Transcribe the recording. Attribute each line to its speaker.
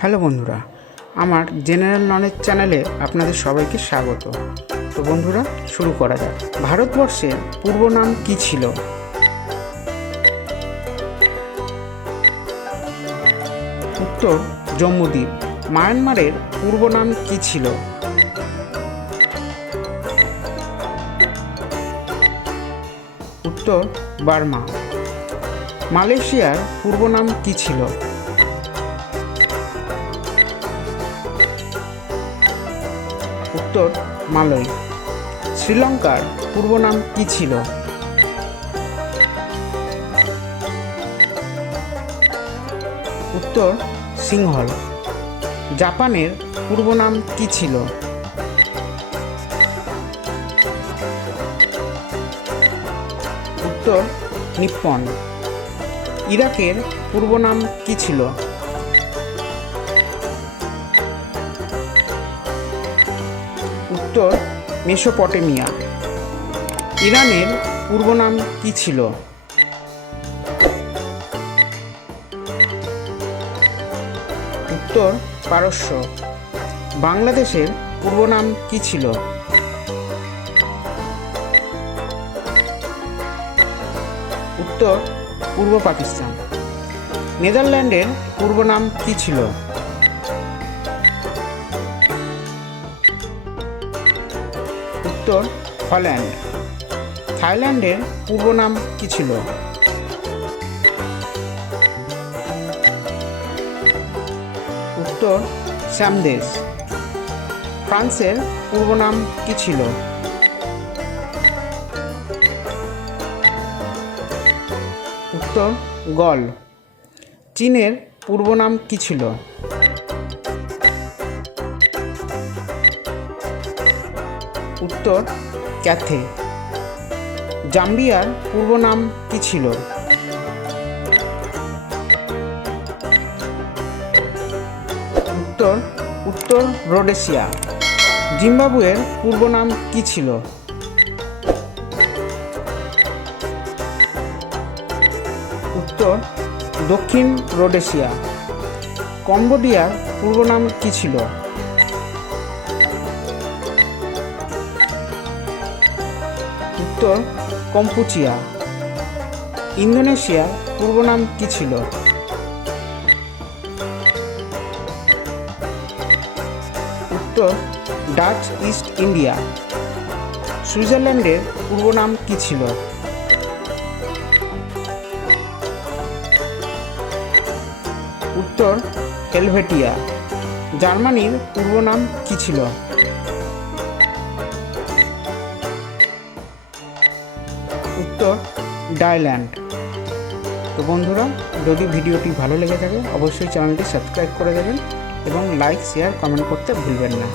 Speaker 1: Hello বন্ধুরা, আমার general knowledge চ্যানেলে আপনাদের সবাইকে স্বাগত। তো বন্ধুরা, শুরু করা যাক। ভারতবর্ষের পূর্ব নাম কী ছিল? উত্তর জম্মুদ্বীপ মায়ানমারের পূর্ব নাম কী ছিল? উত্তর, বার্মা। মালয়েশিয়ার পূর্ব নাম কী ছিল? উত্তর, মালয়। শ্রীলঙ্কার পূর্ব নাম কী ছিল? উত্তর, সিংহল। জাপানের পূর্ব নাম কী ছিল? উত্তর, নিপ্পন। ইরাকের পূর্ব নাম কী ছিল? উত্তর, মেসোপটেমিয়া। ইরানের পূর্ব নাম কী ছিল? উত্তর, পারস্য। বাংলাদেশের পূর্ব নাম কী ছিল? উত্তর, পূর্ব পাকিস্তান। নেদারল্যান্ডের পূর্ব নাম কী ছিল? উত্তর হল্যান্ড থাইল্যান্ডের পূর্ব নাম কী ছিল? উত্তর শ্যামদেশ ফ্রান্সের পূর্ব নাম কী ছিল? উত্তর, গল। চীনের পূর্ব নাম কী ছিল? উত্তর ক্যাথে। জাম্বিয়ার পূর্ব নাম কী ছিল? উত্তর উত্তর রোডেশিয়া। জিম্বাবুয়ের পূর্ব নাম কী ছিল? উত্তর, দক্ষিণ রোডেশিয়া। কম্বোডিয়ার পূর্ব নাম কী ছিল? উত্তর কম্পুচিয়া। ইন্দোনেশিয়ার পূর্ব নাম কী ছিল? উত্তর, ডাচ ইস্ট ইন্ডিয়া। সুইজারল্যান্ডের পূর্ব নাম কী ছিল? উত্তর, হেলভেটিয়া। জার্মানির পূর্ব নাম কী ছিল? উত্তর ডায়ল্যান্ড তো বন্ধুরা, যদি ভিডিওটি ভালো লেগে থাকে, অবশ্যই চ্যানেলটি সাবস্ক্রাইব করে দেবেন এবং লাইক, শেয়ার, কমেন্ট করতে ভুলবেন না।